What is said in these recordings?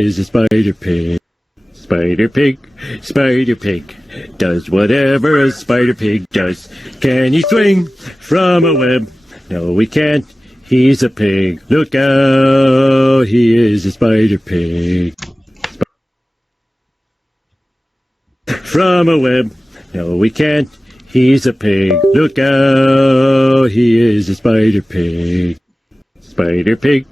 is a spider pig. Spider pig, does whatever a spider pig does. Can he swing from a web? No, he can't. He's a pig. Look out, he is a spider pig. From a web? No, we can't. He's a pig. Look out, he is a spider pig. Spider pig,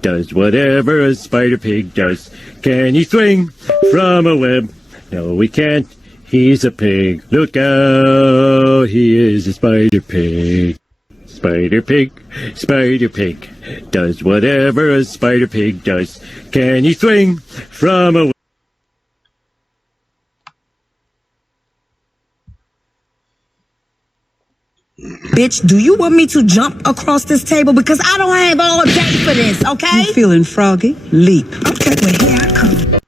does whatever a spider pig does. Can he swing from a web? No, we can't. He's a pig. Look out, he is a spider pig. Spider pig, does whatever a spider pig does. Can he swing from a web? Bitch, do you want me to jump across this table? Because I don't have all day for this, okay? You feeling froggy? Leap. Okay, well, here I come.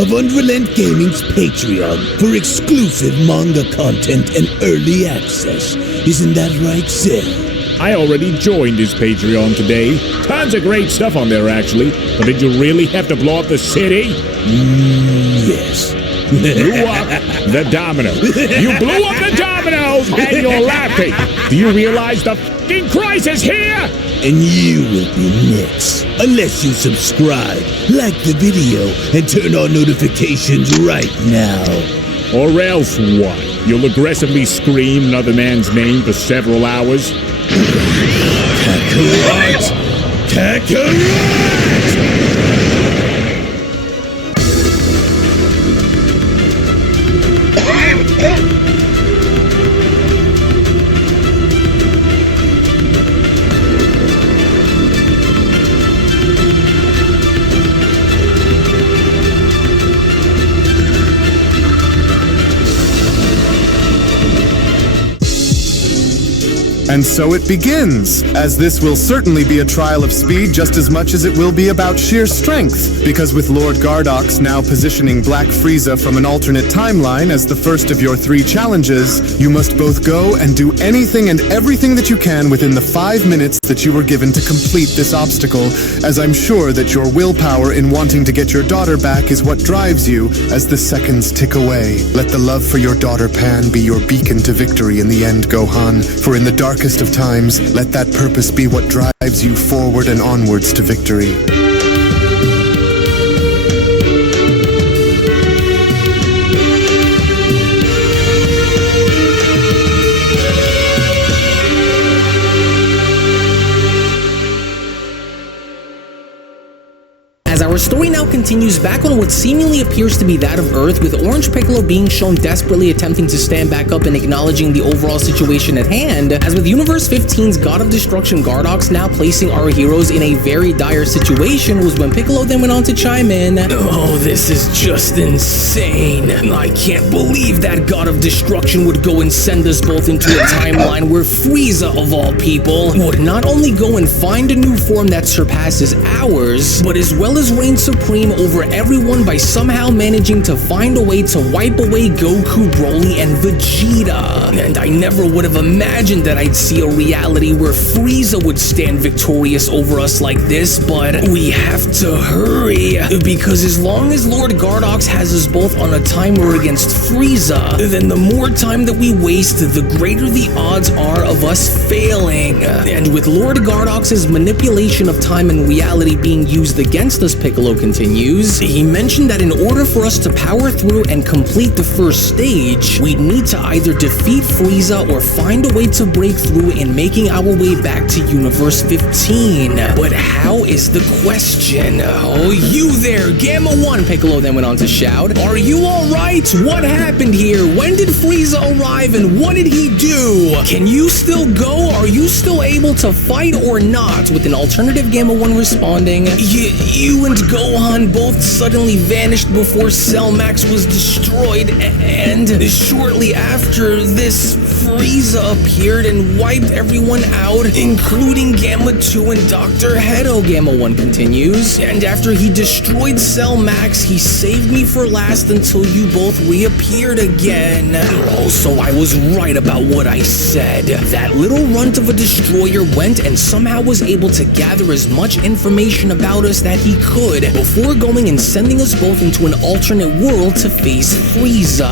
Of Unrelent Gaming's Patreon for exclusive manga content and early access. Isn't that right, Seth? I already joined his Patreon today. Tons of great stuff on there, actually. But did you really have to blow up the city? Yes. Blew up the dominoes. You blew up the dominoes and you're laughing. Do you realize the f***ing crisis here? And you will be next. Unless you subscribe, like the video, and turn on notifications right now. Or else what? You'll aggressively scream another man's name for several hours? Kakarot! Kakarot! And so it begins, as this will certainly be a trial of speed just as much as it will be about sheer strength, because with Lord Gardox now positioning Black Frieza from an alternate timeline as the first of your 3 challenges, you must both go and do anything and everything that you can within the 5 minutes that you were given to complete this obstacle, as I'm sure that your willpower in wanting to get your daughter back is what drives you as the seconds tick away. Let the love for your daughter Pan be your beacon to victory in the end, Gohan, for in the darkest of times, let that purpose be what drives you forward and onwards to victory. As our story now continues back on what seemingly appears to be that of Earth, with Orange Piccolo being shown desperately attempting to stand back up and acknowledging the overall situation at hand, as with Universe 15's God of Destruction Gardox now placing our heroes in a very dire situation, was when Piccolo then went on to chime in, "Oh, this is just insane. I can't believe that God of Destruction would go and send us both into a timeline where Frieza, of all people, would not only go and find a new form that surpasses ours, but as well as reign supreme over everyone by somehow managing to find a way to wipe away Goku, Broly, and Vegeta. And I never would have imagined that I'd see a reality where Frieza would stand victorious over us like this, but we have to hurry, because as long as Lord Gardox has us both on a timer against Frieza, then the more time that we waste, the greater the odds are of us failing. And with Lord Gardox's manipulation of time and reality being used against us, Piccolo continues, he mentioned that in order for us to power through and complete the first stage, we'd need to either defeat Frieza or find a way to break through in making our way back to Universe 15. But how is the question? Oh, you there, Gamma 1, Piccolo then went on to shout. Are you alright? What happened here? When did Frieza arrive and what did he do? Can you still go? Are you still able to fight or not? With an alternative Gamma 1 responding, You and Gohan both suddenly vanished before Cell Max was destroyed, and shortly after this, Frieza appeared and wiped everyone out, including Gamma 2 and Dr. Hedo, Gamma 1 continues. And after he destroyed Cell Max, he saved me for last until you both reappeared again. Oh, so I was right about what I said. That little runt of a destroyer went and somehow was able to gather as much information about us that he could before going and sending us both into an alternate world to face Frieza.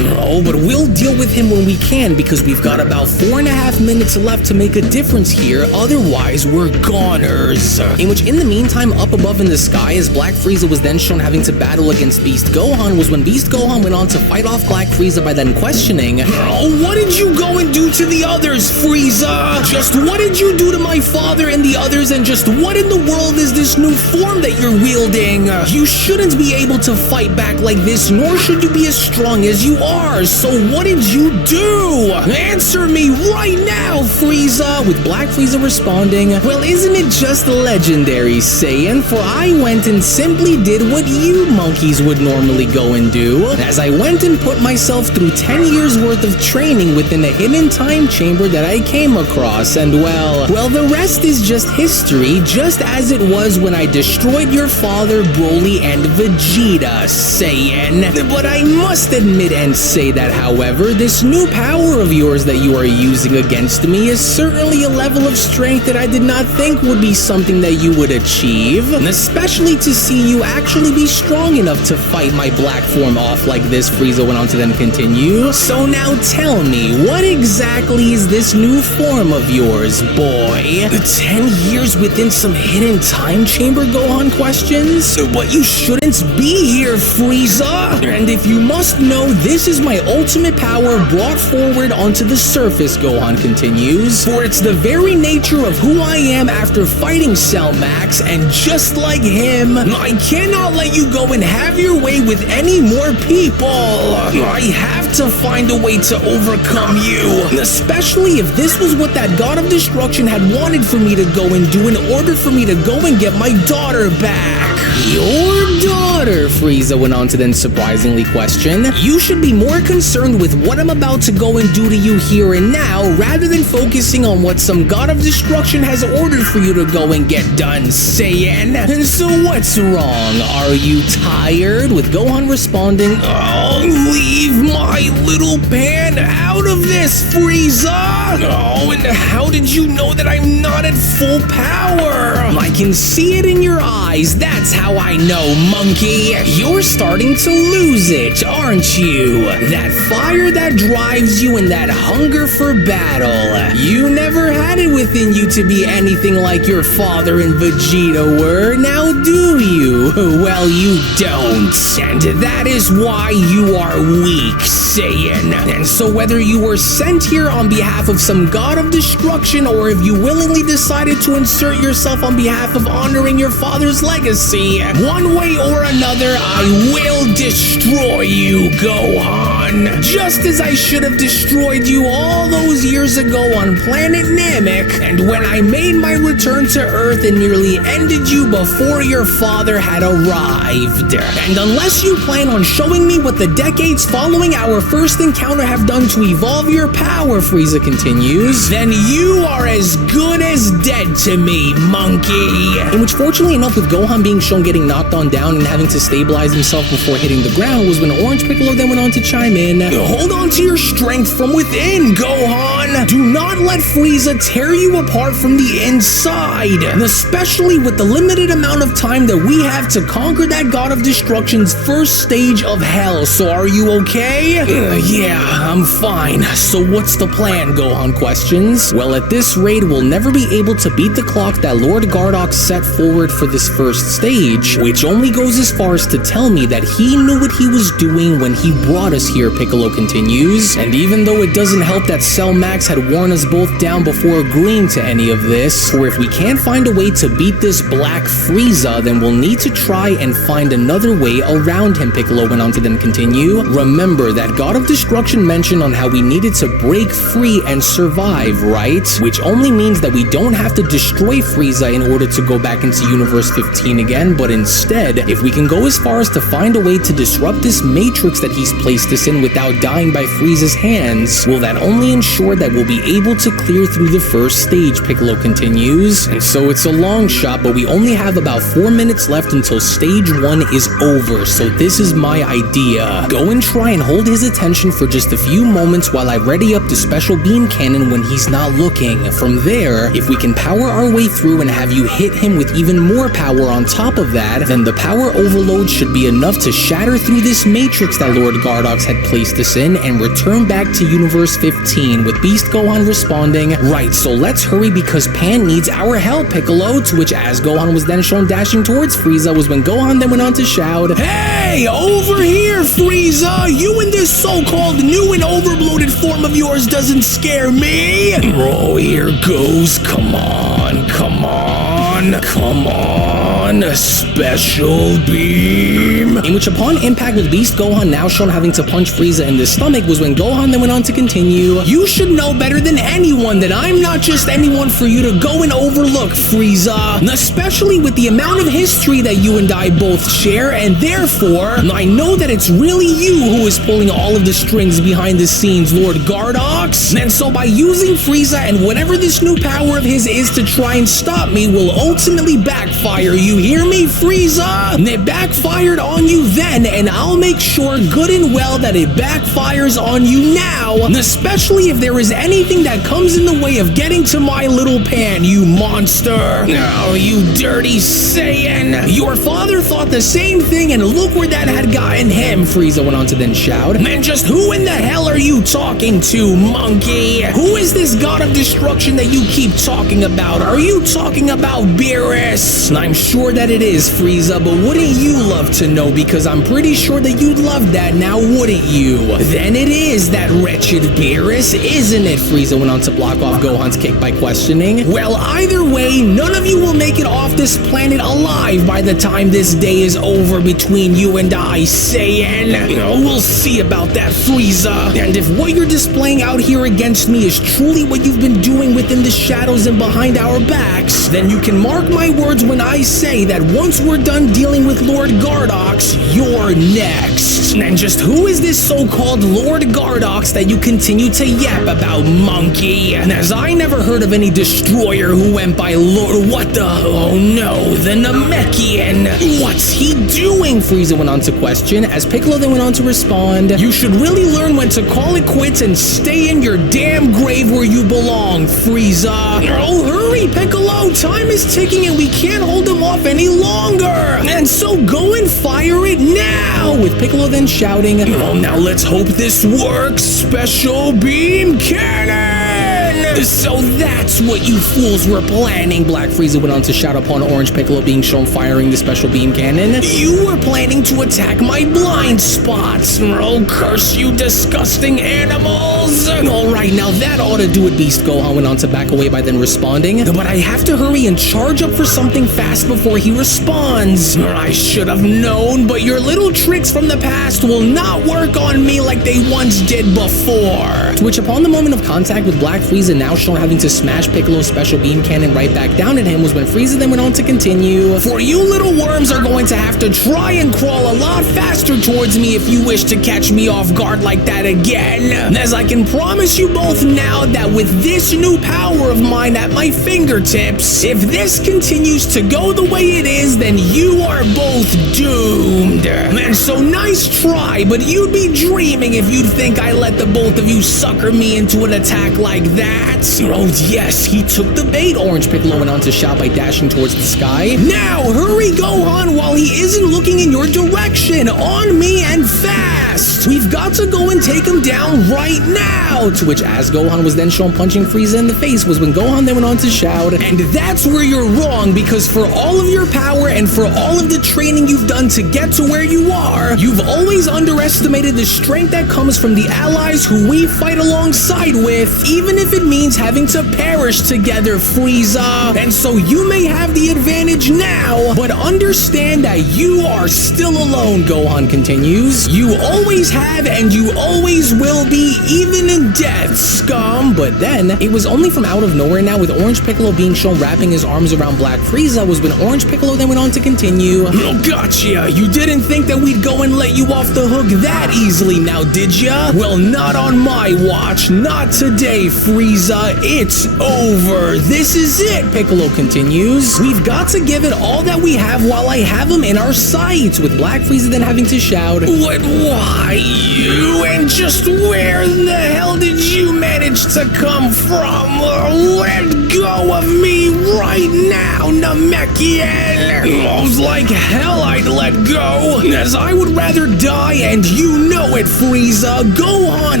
Oh, but we'll deal with him when we can, because we've got about 4.5 minutes left to make a difference here, otherwise we're goners. In the meantime, up above in the sky, as Black Frieza was then shown having to battle against Beast Gohan, was when Beast Gohan went on to fight off Black Frieza by then questioning, "Oh, what did you go and do to the others, Frieza? Just what did you do to my father and the others, and just what in the world is this new form that you're wielding? You shouldn't be able to fight back like this, nor should you be as strong as you are, so what did you do? Answer me right now, Frieza!" With Black Frieza responding, "Well, isn't it just legendary, Saiyan? For I went and simply did what you monkeys would normally go and do, as I went and put myself through 10 years worth of training within a hidden time chamber that I came across, and well, the rest is just history, just as it was when I destroyed your father, Broly, and Vegeta, Saiyan. But I must admit and say that, however, this new power of yours that you are using against me is certainly a level of strength that I did not think would be something that you would achieve, especially to see you actually be strong enough to fight my black form off like this," Frieza went on to then continue. "So now tell me, what exactly is this new form of yours, boy? 10 years within some hidden time chamber?" Gohan questions. "But you shouldn't be here, Frieza! And if you must know, this is my ultimate power brought forward onto the surface," Gohan continues. "For it's the very nature of who I am after fighting Cell Max, and just like him, I cannot let you go and have your way with any more people. I have to find a way to overcome you, especially if this was what that God of Destruction had wanted for me to go and do in order for me to go and get my daughter back." "Your daughter?" Frieza went on to then surprisingly question. "You should be more concerned with what I'm about to go and do to you here and now, rather than focusing on what some God of Destruction has ordered for you to go and get done, Saiyan. And so what's wrong? Are you tired?" With Gohan responding, "Oh, leave my little pan out of this, Frieza! Oh, and how did you know that I'm not at full power? I can see it in your eyes, that's how I know, monkey. You're starting to lose it, aren't you? That fire that drives you and that hunger for battle. You never had it within you to be anything like your father and Vegeta were, now do you? Well, you don't. And that is why you are weak, Saiyan. And so whether you were sent here on behalf of some God of Destruction, or if you willingly decided to insert yourself on behalf of honoring your father's legacy, one way or another, I will destroy you, Gohan. Just as I should have destroyed you all those years ago on planet Namek, and when I made my return to Earth and nearly ended you before your father had arrived. And unless you plan on showing me what the decades following our first encounter have done to evolve your power," Frieza continues, "then you are as good as dead to me, monkey." In which, fortunately enough, with Gohan being shown getting knocked on down and having to stabilize himself before hitting the ground, was when Orange Piccolo then went on to chime in. "Hold on to your strength from within, Gohan. Do not let Frieza tear you apart from the inside, especially with the limited amount of time that we have to conquer that God of Destruction's first stage of hell. So are you okay?" "Yeah, I'm fine. So what's the plan?" Gohan questions. "Well, at this rate, we'll never be able to beat the clock that Lord Gardox set forward for this first stage, which only goes as far as to tell me that he knew what he was doing when he brought us here," Piccolo continues. "And even though it doesn't help that Cell Max had worn us both down before agreeing to any of this, for if we can't find a way to beat this Black Frieza, then we'll need to try and find another way around him," Piccolo went on to then continue. "Remember that God of Destruction mentioned on how we needed to break free and survive, right? Which only means that we don't have to destroy Frieza in order to go back into Universe 15 again, but instead, if we can go as far as to find a way to disrupt this matrix that he's placed us in without dying by Frieza's hands, will that only ensure that we'll be able to clear through the first stage, Piccolo continues. And so it's a long shot, but we only have about 4 minutes left until stage 1 is over, so this is my idea. Go and try and hold his attention for just a few moments while I ready up the special beam cannon when he's not looking. From there, if we can power our way through and have you hit him with even more power on top of that, then the power overload should be enough to shatter through this matrix that Lord Gardox had placed us in and return back to Universe 15, with Beast Gohan responding, "Right, so let's hurry because Pan needs our help, Piccolo," to which as Gohan was then shown dashing towards Frieza was when Gohan then went on to shout, "Hey, over here, Frieza! You and this so-called new and overbloated form of yours doesn't scare me!" "Oh, here goes, come on, come on, come on, a special beam." In which upon impact with Beast Gohan now shown having to punch Frieza in the stomach was when Gohan then went on to continue, "You should know better than anyone that I'm not just anyone for you to go and overlook, Frieza, especially with the amount of history that you and I both share, and therefore, I know that it's really you who is pulling all of the strings behind the scenes, Lord Gardox. And so by using Frieza and whatever this new power of his is to try and stop me will ultimately backfire, you hear me, Frieza? And it backfired on you then, and I'll make sure good and well that it backfires on you now, especially if there is anything that comes in the way of getting to my little Pan, you monster. Oh, you dirty Saiyan. Your father thought the same thing, and look where that had gotten him," Frieza went on to then shout. "Man, just who in the hell are you talking to, monkey? Who is this god of destruction that you keep talking about? Are you talking about Beerus?" "I'm sure that it is, Frieza, but wouldn't you love to know? Because I'm pretty sure that you'd love that now, wouldn't you?" "Then it is that wretched Beerus, isn't it?" Frieza went on to block off Gohan's kick by questioning. "Well, either way, none of you will make it off this planet alive by the time this day is over between you and I, Saiyan. We'll see about that, Frieza. And if what you're displaying out here against me is truly what you've been doing within the shadows and behind our backs, then you can mark my words when I say that once we're done dealing with Lord Gardox, you're next. And just who is this so-called Lord Gardox that you continue to yap about, monkey? And as I never heard of any destroyer who went by Lord... What the... Oh no, the Namekian. What's he doing?" Frieza went on to question, as Piccolo then went on to respond, "You should really learn when to call it quits and stay in your damn grave where you belong, Frieza." "Oh, hurry, Piccolo! Time is ticking and we can't hold him off any longer! And so go and fire it now!" With Piccolo then shouting, "Oh, now let's hope this works! Special beam cannon!" "So that's what you fools were planning," Black Frieza went on to shout upon Orange Piccolo being shown firing the special beam cannon. "You were planning to attack my blind spots. Oh, curse you disgusting animals!" "Alright, now that ought to do it," Beast Gohan went on to back away by then responding, "but I have to hurry and charge up for something fast before he responds. I should have known, but your little tricks from the past will not work on me like they once did before." To which upon the moment of contact with Black Frieza now shown having to smash Piccolo's special beam cannon right back down at him was when Frieza then went on to continue, "For you little worms are going to have to try and crawl a lot faster towards me if you wish to catch me off guard like that again. As I can promise you both now that with this new power of mine at my fingertips, if this continues to go the way it is, then you are both doomed. And so nice try, but you'd be dreaming if you'd think I let the both of you sucker me into an attack like that." "Oh yes, he took the bait," Orange Piccolo went on to shout by dashing towards the sky. "Now hurry, Gohan, while he isn't looking in your direction. On me and fast. We've got to go and take him down right now." To which as Gohan was then shown punching Frieza in the face was when Gohan then went on to shout, "And that's where you're wrong, because for all of your power and for all of the training you've done to get to where you are, you've always underestimated the strength that comes from the allies who we fight alongside with, even if it means means having to perish together, Frieza. And so you may have the advantage now, but understand that you are still alone, Gohan continues. You always have and you always will be, even in death, scum. But then, it was only from out of nowhere now, with Orange Piccolo being shown wrapping his arms around Black Frieza, was when Orange Piccolo then went on to continue. Oh, gotcha! You didn't think that we'd go and let you off the hook that easily now, did ya? Well, not on my watch. Not today, Frieza. It's over. This is it, Piccolo continues. We've got to give it all that we have while I have him in our sights, with Black Frieza then having to shout, "What? Why you? And just where the hell did you manage to come from? Let go of me right now, Namekian!" I was like hell I'd let go, as I would rather die, and you know it, Frieza. Gohan,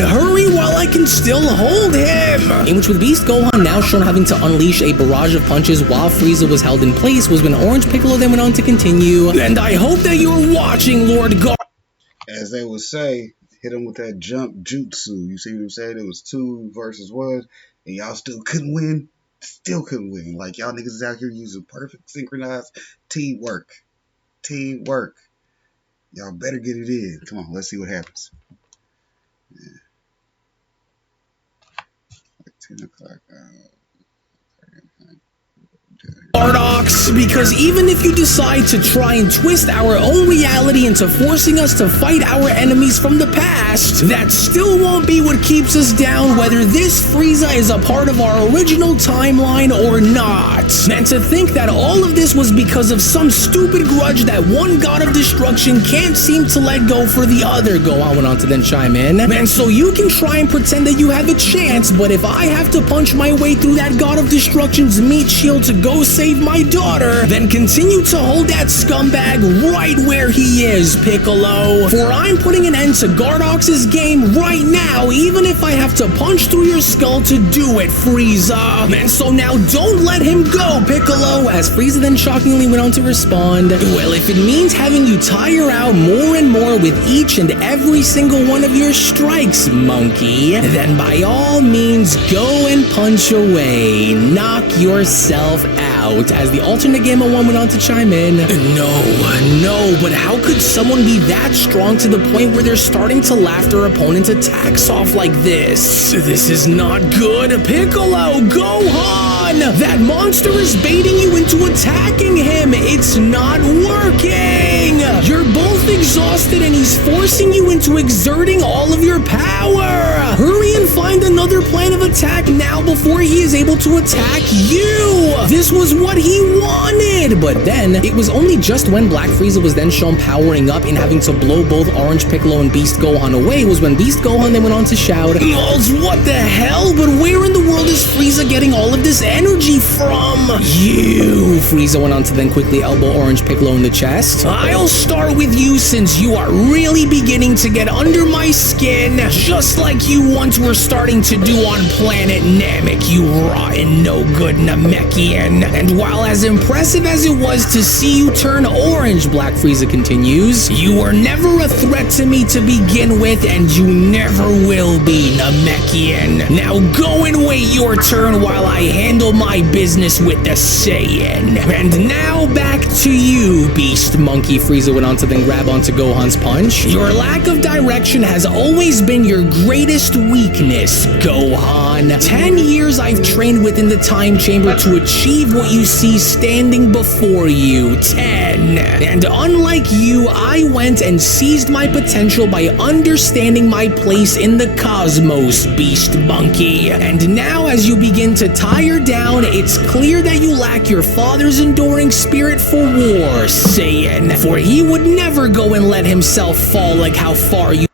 hurry while I can still hold him. In which, with Beast Gohan now shown having to unleash a barrage of punches while Frieza was held in place, was when Orange Piccolo then went on to continue. And I hope that you're watching, Lord God. As they would say, hit him with that jump jutsu. You see what I'm saying? It was 2 versus 1, and y'all still couldn't win. Still couldn't win. Like, y'all niggas is out here using perfect synchronized teamwork. Teamwork. Y'all better get it in. Come on, let's see what happens. Yeah. Like 10 o'clock. Bardox, because even if you decide to try and twist our own reality into forcing us to fight our enemies from the past, that still won't be what keeps us down, whether this Frieza is a part of our original timeline or not. And to think that all of this was because of some stupid grudge that one god of destruction can't seem to let go for the other, Gohan went on to then chime in. And so you can try and pretend that you have a chance, but if I have to punch my way through that god of destruction's meat shield to go save my daughter, then continue to hold that scumbag right where he is, Piccolo. For I'm putting an end to Gardox's game right now, even if I have to punch through your skull to do it, Frieza. And so now don't let him go, Piccolo, as Frieza then shockingly went on to respond, well, if it means having you tire out more and more with each and every single one of your strikes, monkey, then by all means go and punch away. Knock yourself out, as the alternate Gamer 1 went on to chime in. No, but how could someone be that strong to the point where they're starting to laugh their opponent's attacks off like this? This is not good, Piccolo, Gohan! That monster is baiting you into attacking him. It's not working! You're both exhausted and he's forcing you into exerting all of your power! Hurry and find another plan of attack now before he is able to attack you! This was what he wanted! But then, it was only just when Black Frieza was then shown powering up and having to blow both Orange Piccolo and Beast Gohan away was when Beast Gohan then went on to shout, what the hell? But where in the world is Frieza getting all of this energy from? You! Frieza went on to then quickly elbow Orange Piccolo in the chest. I'll start with you since you are really beginning to get under my skin, just like you once were starting to do on Planet Namek, you rotten no-good Namekian. And while as impressive as it was to see you turn orange, Black Frieza continues, you were never a threat to me to begin with, and you never will be, Namekian. Now go and wait your turn while I handle my business with the Saiyan. And now back to you, Beast Monkey, Frieza went on to then grab onto Gohan's punch. Your lack of direction has always been your greatest weakness, Gohan. 10 years I've trained within the time chamber to achieve what you see standing before you. 10. And unlike you, I went and seized my potential by understanding my place in the cosmos, Beast Monkey. And now as you begin to tire down, it's clear that you lack your father's enduring spirit for war, Saiyan. For he would never go and let himself fall like how far you've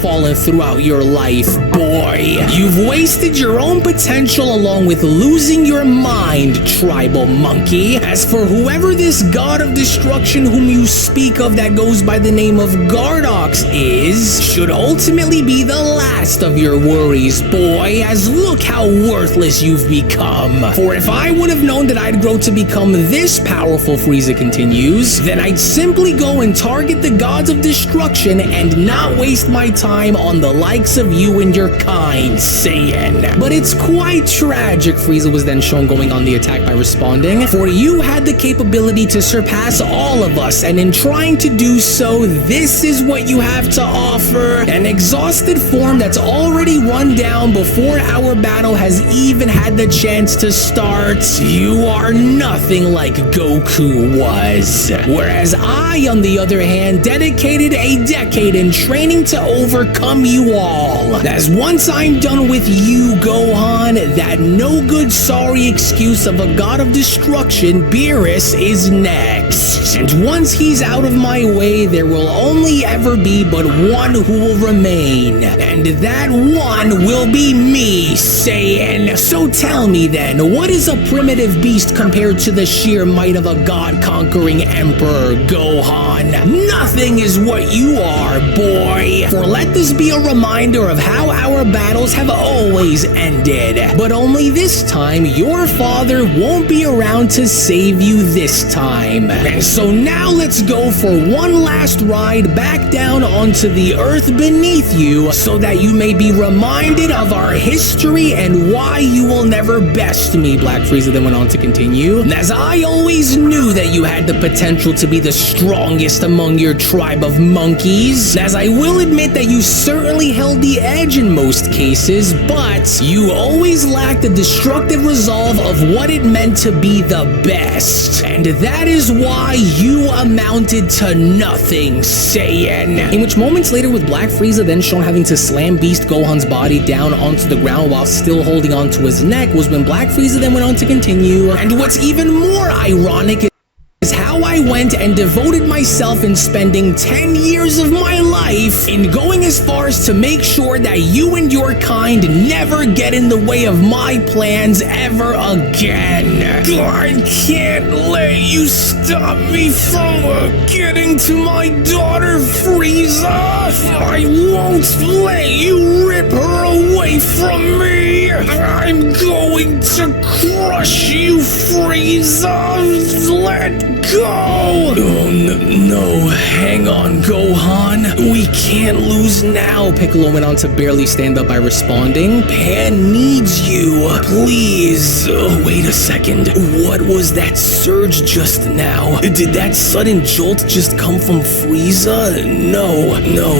fallen throughout your life, boy. You've wasted your own potential along with losing your mind, tribal monkey. As for whoever this god of destruction whom you speak of that goes by the name of Gardox is, should ultimately be the last of your worries, boy, as look how worthless you've become. For if I would have known that I'd grow to become this powerful, Frieza continues, then I'd simply go and target the gods of destruction and not waste my my time on the likes of you and your kind, Saiyan. But it's quite tragic, Frieza was then shown going on the attack by responding, for you had the capability to surpass all of us, and in trying to do so, this is what you have to offer. An exhausted form that's already run down before our battle has even had the chance to start. You are nothing like Goku was. Whereas I, on the other hand, dedicated a decade in training to overcome you all. As once I'm done with you, Gohan, that no good sorry excuse of a god of destruction, Beerus, is next. And once he's out of my way, there will only ever be but one who will remain. And that one will be me, Saiyan. So tell me then, what is a primitive beast compared to the sheer might of a god-conquering emperor, Gohan? Nothing is what you are, boy. For let this be a reminder of how our battles have always ended. But only this time, your father won't be around to save you this time. And so now let's go for one last ride back down onto the earth beneath you, so that you may be reminded of our history and why you will never best me, Black Frieza then went on to continue. As I always knew that you had the potential to be the strongest among your tribe of monkeys, as I will admit that you certainly held the edge in most cases, but you always lacked the destructive resolve of what it meant to be the best. And that is why you amounted to nothing, Saiyan. In which moments later, with Black Frieza then shown having to slam Beast Gohan's body down onto the ground while still holding onto his neck, was when Black Frieza then went on to continue. And what's even more ironic is how I went and devoted myself in spending 10 years of my life in going as far as to make sure that you and your kind never get in the way of my plans ever again. I can't let you stop me from getting to my daughter, Frieza. I won't let you rip her away from me. I'm going to crush you, Frieza. Let go! Oh, no, hang on, Gohan. We can't lose now. Piccolo went on to barely stand up by responding. Pan needs you. Please. Oh, wait a second. What was that surge just now? Did that sudden jolt just come from Frieza? No,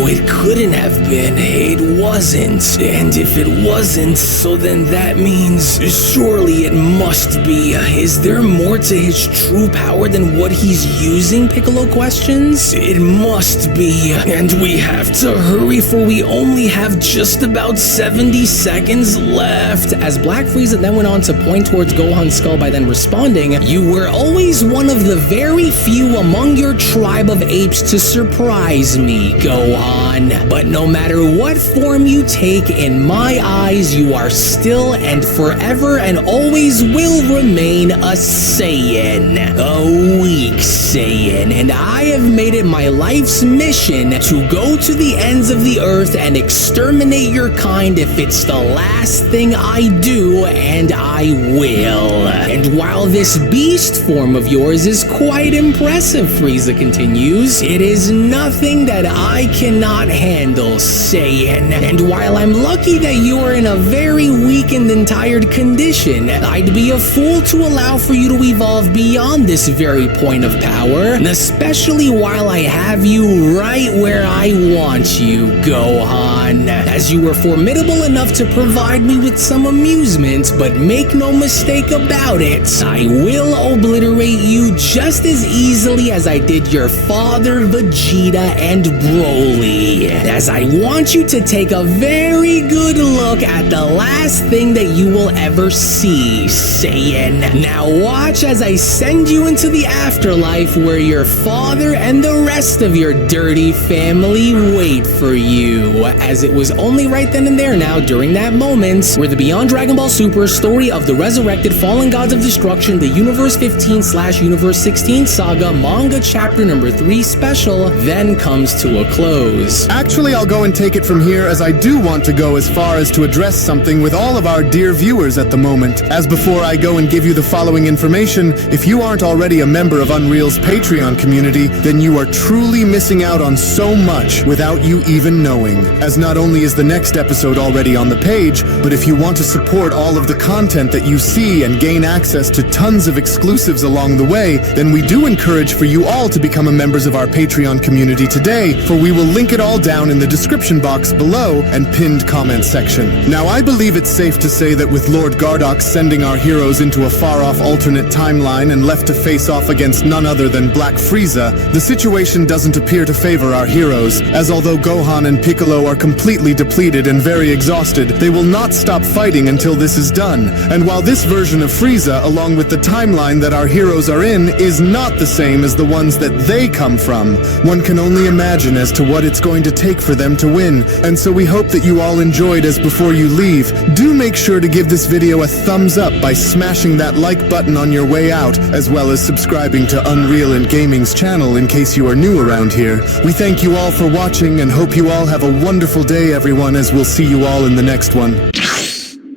it couldn't have been. It wasn't. And if it wasn't, so then that means surely it must be. Is there more to his true power than what he's using? Piccolo questions. It must be, and we have to hurry, for we only have just about 70 seconds left. As Black Frieza then went on to point towards Gohan's skull by then responding, you were always one of the very few among your tribe of apes to surprise me, Gohan. But no matter what form you take, in my eyes, you are still and forever and always will remain a Saiyan. A weak Saiyan, and I have made it my life's mission to go to the ends of the earth and exterminate your kind if it's the last thing I do, and I will. And while this beast form of yours is quite impressive, Frieza continues, it is nothing that I cannot handle, Saiyan. And while I'm lucky that you are in a very weakened and tired condition, I'd be a fool to allow for you to evolve beyond this very point of power, especially while I have you right where I want you, Gohan. As you were formidable enough to provide me with some amusement, but make no mistake about it, I will obliterate you just as easily as I did your father, Vegeta, and Broly. As I want you to take a very good look at the last thing that you will ever see, Saiyan. Now watch as I send you into the afterlife, where your father and the rest of your dirty family wait for you. As it was only right then and there now, during that moment, where the Beyond Dragon Ball Super story of the resurrected fallen gods of destruction, the Universe 15/Universe 16 saga manga chapter number 3 special then comes to a close. Actually, I'll go and take it from here, as I do want to go as far as to address something with all of our dear viewers at the moment. As before I go and give you the following information, if you aren't already a member of Unreal's Patreon's Patreon community, then you are truly missing out on so much without you even knowing. As not only is the next episode already on the page, but if you want to support all of the content that you see and gain access to tons of exclusives along the way, then we do encourage for you all to become members of our Patreon community today, for we will link it all down in the description box below and pinned comment section. Now, I believe it's safe to say that with Lord Gardox sending our heroes into a far-off alternate timeline and left to face off against none other than Black Frieza, the situation doesn't appear to favor our heroes, as although Gohan and Piccolo are completely depleted and very exhausted, they will not stop fighting until this is done. And while this version of Frieza, along with the timeline that our heroes are in, is not the same as the ones that they come from, one can only imagine as to what it's going to take for them to win. And so we hope that you all enjoyed. As before you leave, do make sure to give this video a thumbs up by smashing that like button on your way out, as well as subscribing to Unreal and Gaming's channel in case you are new around here. We thank you all for watching and hope you all have a wonderful day, everyone, as we'll see you all in the next one.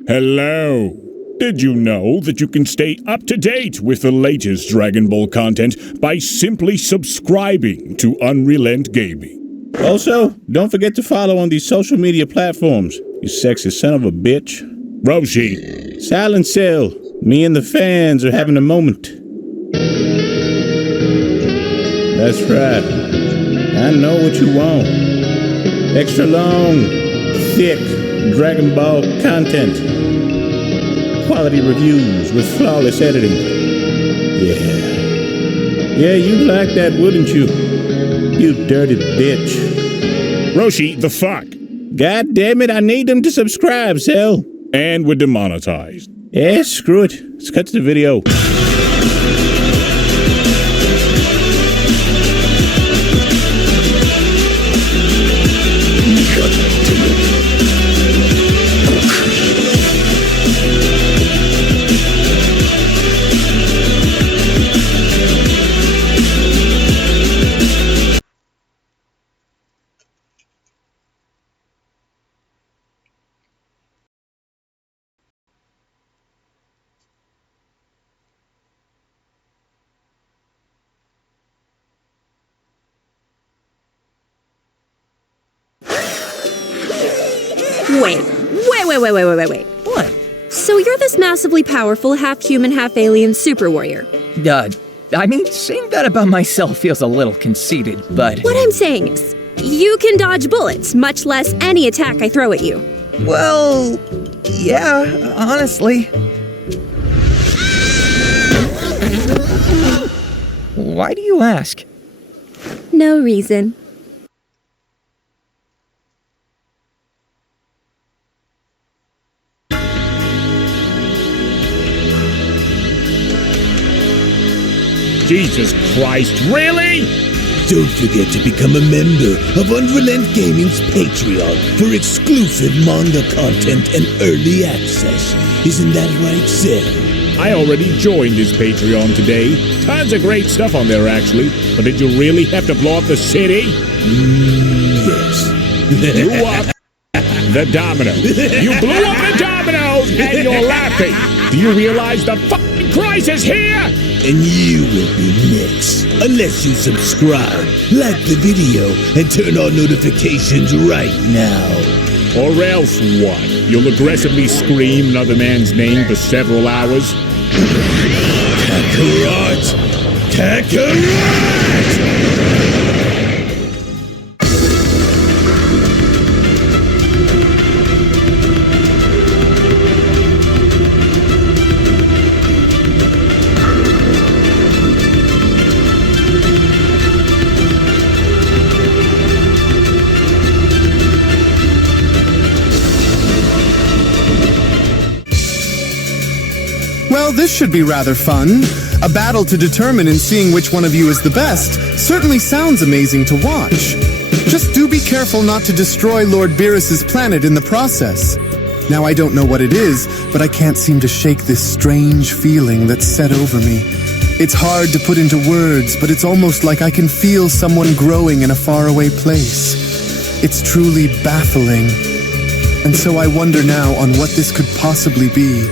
Hello. Did you know that you can stay up to date with the latest Dragon Ball content by simply subscribing to Unreal Gaming? Also, don't forget to follow on these social media platforms, you sexy son of a bitch. Roshi. Silent Cell, me and the fans are having a moment. That's right. I know what you want. Extra long, thick Dragon Ball content. Quality reviews with flawless editing. Yeah, you'd like that, wouldn't you? You dirty bitch. Roshi, the fuck? God damn it, I need them to subscribe, Cell. And we're demonetized. Yeah, screw it. Let's cut to the video. Wait. What? So you're this massively powerful, half-human, half-alien super warrior. I mean, saying that about myself feels a little conceited, but... What I'm saying is, you can dodge bullets, much less any attack I throw at you. Well, yeah, honestly. Why do you ask? No reason. Jesus Christ, really? Don't forget to become a member of Unreal Gaming's Patreon for exclusive manga content and early access. Isn't that right, Seth? I already joined his Patreon today. Tons of great stuff on there, actually. But did you really have to blow up the city? Yes. Blew up the domino. You blew up the dominoes and you're laughing. Do you realize the fucking crisis here? And you will be next, unless you subscribe, like the video, and turn on notifications right now. Or else what? You'll aggressively scream another man's name for several hours? Kakarot! Kakarot! Well, this should be rather fun. A battle to determine and seeing which one of you is the best certainly sounds amazing to watch. Just do be careful not to destroy Lord Beerus's planet in the process. Now, I don't know what it is, but I can't seem to shake this strange feeling that's set over me. It's hard to put into words, but it's almost like I can feel someone growing in a faraway place. It's truly baffling. And so I wonder now on what this could possibly be.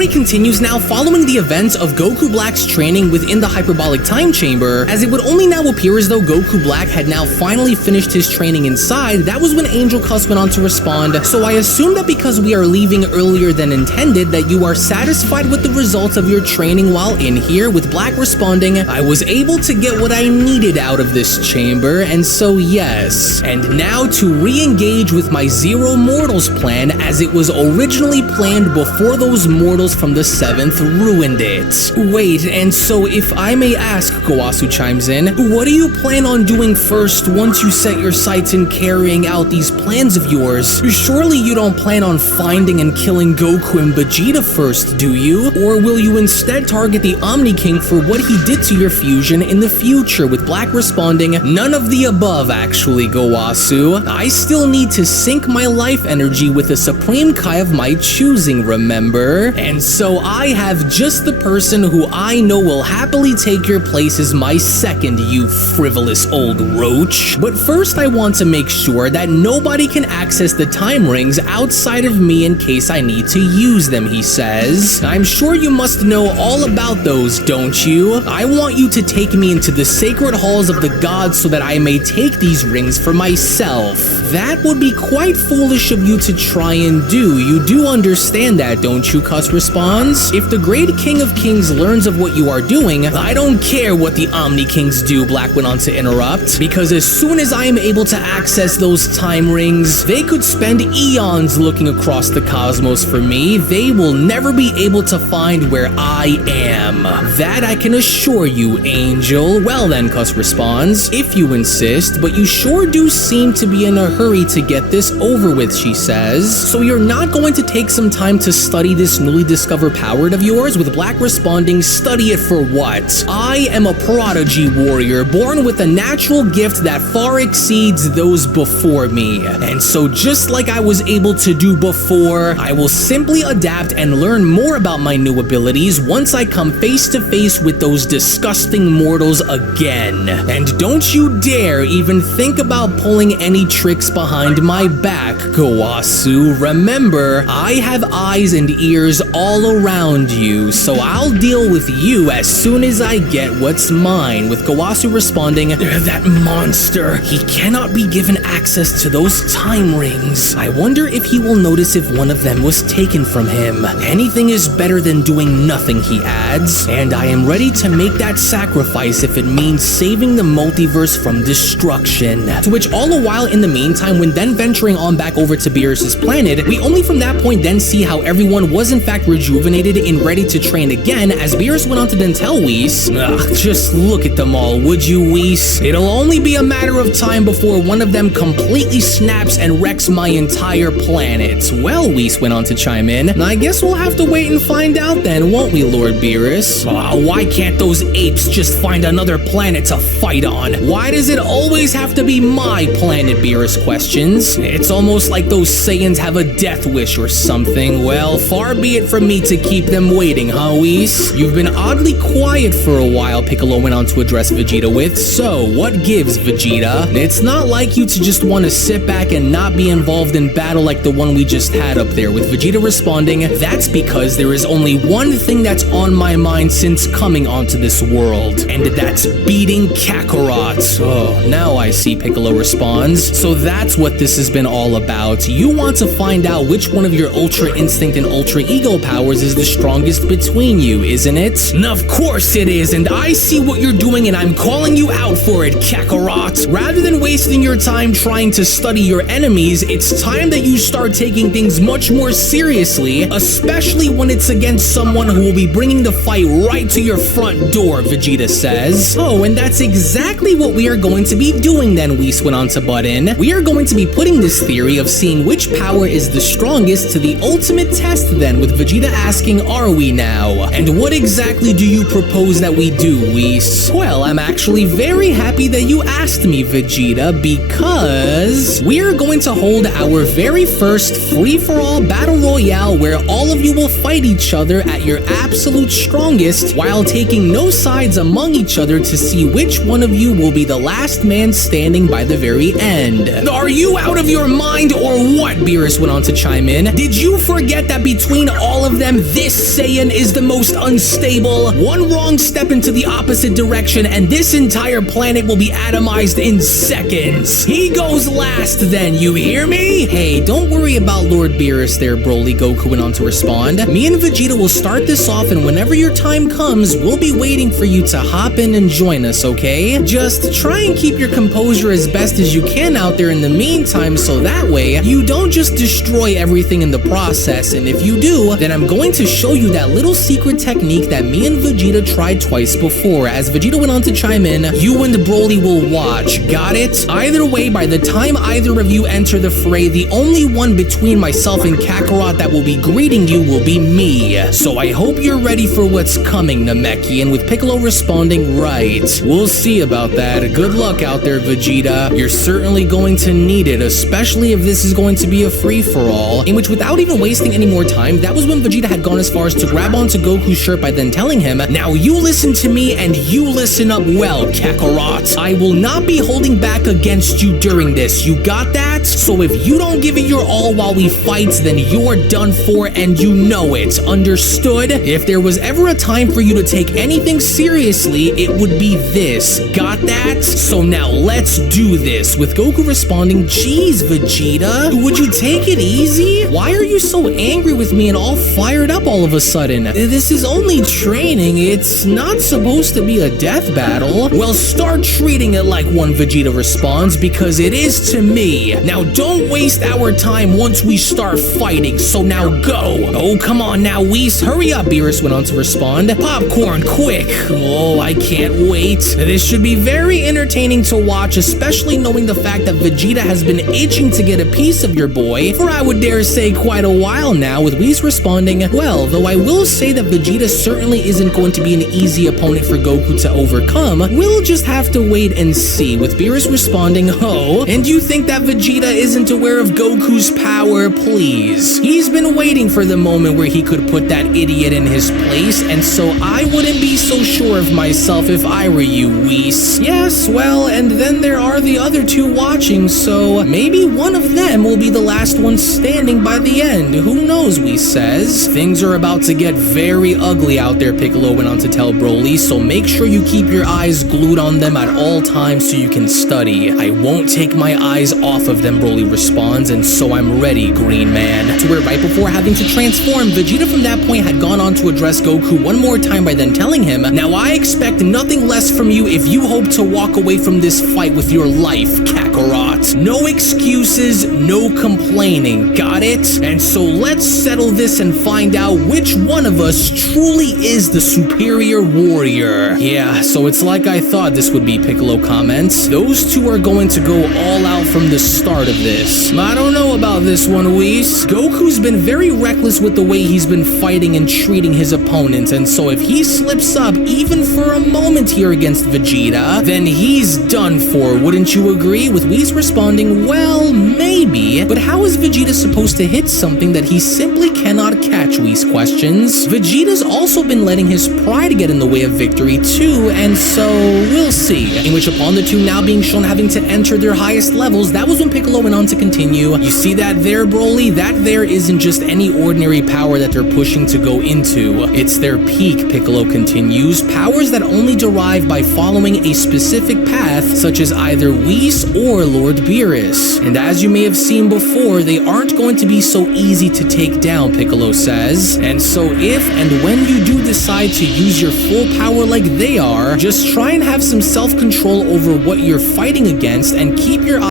story continues now following the events of Goku Black's training within the hyperbolic time chamber, as it would only now appear as though Goku Black had now finally finished his training inside. That was when Angel Cuss went on to respond, "So I assume that because we are leaving earlier than intended that you are satisfied with the results of your training while in here," with Black responding, "I was able to get what I needed out of this chamber, and so yes. And now to re-engage with my Zero Mortals plan as it was originally planned before those mortals from the 7th ruined it." Wait, and so if I may ask, Gowasu chimes in, what do you plan on doing first once you set your sights in carrying out these plans of yours? Surely you don't plan on finding and killing Goku and Vegeta first, do you? Or will you instead target the Omni King for what he did to your fusion in the future, with Black responding, "None of the above actually, Gowasu. I still need to sync my life energy with a Supreme Kai of my choosing, remember? And so I have just the person who I know will happily take your place as my second, you frivolous old roach. But first I want to make sure that nobody can access the time rings outside of me in case I need to use them," he says. "I'm sure you must know all about those, don't you? I want you to take me into the sacred halls of the gods so that I may take these rings for myself." "That would be quite foolish of you to try and do. You do understand that, don't you?" Cuss responds. "If the great King of Kings learns of what you are doing, I don't care what the Omni Kings do," Black went on to interrupt, "because as soon as I am able to access those time rings, they could spend eons looking across the cosmos for me. They will never be able to find where I am. That I can assure you, Angel." "Well then," Cuss responds, "if you insist, but you sure do seem to be in a hurry to get this over with," she says. "So you're not going to take some time to study this newly discovered power of yours?" with Black responding, "Study it for what? I am a prodigy warrior, born with a natural gift that far exceeds those before me. And so just like I was able to do before, I will simply adapt and learn more about my new abilities once I come face to face with those disgusting mortals again. And don't you dare even think about pulling any tricks behind my back, Gowasu. Remember, I have eyes and ears all around you, so I'll deal with you as soon as I get what's mine," with Gowasu responding, "That monster, he cannot be given access to those time rings. I wonder if he will notice if one of them was taken from him. Anything is better than doing nothing," he adds, "and I am ready to make that sacrifice if it means saving the multiverse from destruction." To which all the while in the meantime, when then venturing on back over to Beerus's planet, we only from that point then see how everyone was in fact rejuvenated and ready to train again, as Beerus went on to then tell Whis, "Just look at them all, would you, Whis? It'll only be a matter of time before one of them completely snaps and wrecks my entire planet." "Well," Whis went on to chime in, "I guess we'll have to wait and find out then, won't we, Lord Beerus?" "Why can't those apes just find another planet to fight on? Why does it always have to be my planet?" Beerus questions. "It's almost like those Saiyans have a death wish or something. Well, far be it from me to keep them waiting, huh, Whis? You've been oddly quiet for a while," Piccolo went on to address Vegeta with. "So, what gives, Vegeta? It's not like you to just want to sit back and not be involved in battle like the one we just had up there," with Vegeta responding, "That's because there is only one thing that's on my mind since coming onto this world, and that's beating Kakarot." "Oh, now I see," Piccolo responds. "So that's what this has been all about. You want to find out which one of your Ultra Instinct and Ultra Ego powers is the strongest between you, isn't it?" "Of course it is, and I see what you're doing and I'm calling you out for it, Kakarot. Rather than wasting your time trying to study your enemies, it's time that you start taking things much more seriously, especially when it's against someone who will be bringing the fight right to your front door," Vegeta says. "Oh, and that's exactly what we are going to be doing then," Whis went on to butt in. "We are going to be putting this theory of seeing which power is the strongest to the ultimate test then," with Vegeta asking, "Are we now? And what exactly do you propose that we do, Whis?" "Well, I'm actually very happy that you asked me, Vegeta, because we're going to hold our very first free-for-all battle royale where all of you will fight each other at your absolute strongest while taking no sides among each other to see which one of you will be the last man standing by the very end." "Are you out of your mind or what?" Beerus went on to chime in. "Did you forget that between all of them, this Saiyan is the most unstable. One wrong step into the opposite direction and this entire planet will be atomized in seconds. He goes last then, you hear me? Hey, don't worry about Lord Beerus there, Broly, Goku went on to respond. Me and Vegeta will start this off, and whenever your time comes, we'll be waiting for you to hop in and join us, okay? Just try and keep your composure as best as you can out there in the meantime, so that way you don't just destroy everything in the process. And if you do, then I'm going to show you that little secret technique that me and Vegeta tried twice before. As Vegeta went on to chime in, you and Broly will watch. Got it? Either way, by the time either of you enter the fray, the only one between myself and Kakarot that will be greeting you will be me. So I hope you're ready for what's coming, Namekian, with Piccolo responding, right. We'll see about that. Good luck out there, Vegeta. You're certainly going to need it, especially if this is going to be a free-for-all, in which without even wasting any more time, that was when Vegeta had gone as far as to grab onto Goku's shirt by then telling him, now you listen to me and you listen up well, Kakarot. I will not be holding back against you during this. You got that? So if you don't give it your all while we fight, then you're done for and you know it. Understood? If there was ever a time for you to take anything seriously, it would be this. Got that? So now let's do this. With Goku responding, geez, Vegeta, would you take it easy? Why are you so angry with me and all fired up all of a sudden? This is only training. It's not supposed to be a death battle. Well, start treating it like one, Vegeta responds, because it is to me. Now don't waste our time once we start fighting, so now go. Oh, come on now, Whis, hurry up, Beerus went on to respond. Popcorn, quick. Oh, I can't wait. This should be very entertaining to watch, especially knowing the fact that Vegeta has been itching to get a piece of your boy for I would dare say quite a while now, with Whis responding, well, though I will say that Vegeta certainly isn't going to be an easy opponent for Goku to overcome, we'll just have to wait and see, with Beerus responding, oh, and you think that Vegeta isn't aware of Goku's power? Please. He's been waiting for the moment where he could put that idiot in his place, and so I wouldn't be so sure of myself if I were you, Whis. Yes, well, and then there are the other two watching, so maybe one of them will be the last one standing by the end. Who knows, Whis says. Things are about to get very ugly out there, Piccolo went on to tell Broly, so make sure you keep your eyes glued on them at all times so you can study. I won't take my eyes off of them, Broly responds, and so I'm ready, Green Man. To where right before having to transform, Vegeta from that point had gone on to address Goku one more time by then telling him, now I expect nothing less from you if you hope to walk away from this fight with your life, Kakarot. No excuses, no complaining, got it? And so let's settle this and find out which one of us truly is the superior warrior. Yeah, so it's like I thought this would be, Piccolo comments. Those two are going to go all out from the start of this. I don't know about this one, Whis. Goku's been very reckless with the way he's been fighting and treating his opponents, and so if he slips up even for a moment here against Vegeta, then he's done for, wouldn't you agree? With Whis responding, well, maybe, but how is Vegeta supposed to hit something that he simply cannot catch, Whis questions. Vegeta's also been letting his pride get in the way of victory too, and so we'll see. In which upon the two now being shown having to enter their highest levels, that was when Piccolo went on to continue. You see that there, Broly? That there isn't just any ordinary power that they're pushing to go into. It's their peak, Piccolo continues. Powers that only derive by following a specific path, such as either Whis or Lord Beerus. And as you may have seen before, they aren't going to be so easy to take down, Piccolo says. And so if and when you do decide to use your full power like they are, just try and have some self-control over what you're fighting against and keep your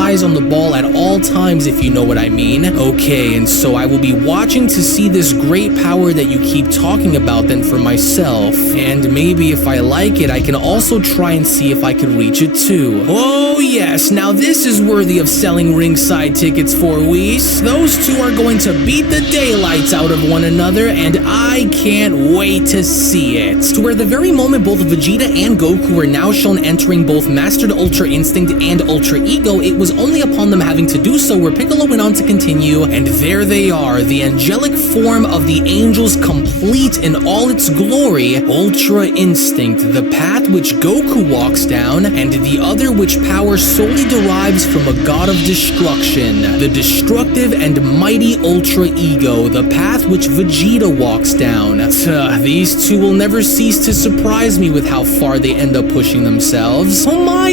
eyes on the ball at all times, if you know what I mean. Okay, and so I will be watching to see this great power that you keep talking about then for myself. And maybe if I like it, I can also try and see if I can reach it too. Oh yes, now this is worthy of selling ringside tickets for, Whis. Those two are going to beat the daylights out of one another, and I can't wait to see it. To where the very moment both Vegeta and Goku were now shown entering both Mastered Ultra Instinct and Ultra Ego, it was only upon them having to do so where Piccolo went on to continue, and there they are, the angelic form of the angels complete in all its glory, Ultra Instinct, the path which Goku walks down, and the other which power solely derives from a god of destruction, the destructive and mighty Ultra Ego, the path which Vegeta walks down. These two will never cease to surprise me with how far they end up pushing themselves. Oh my,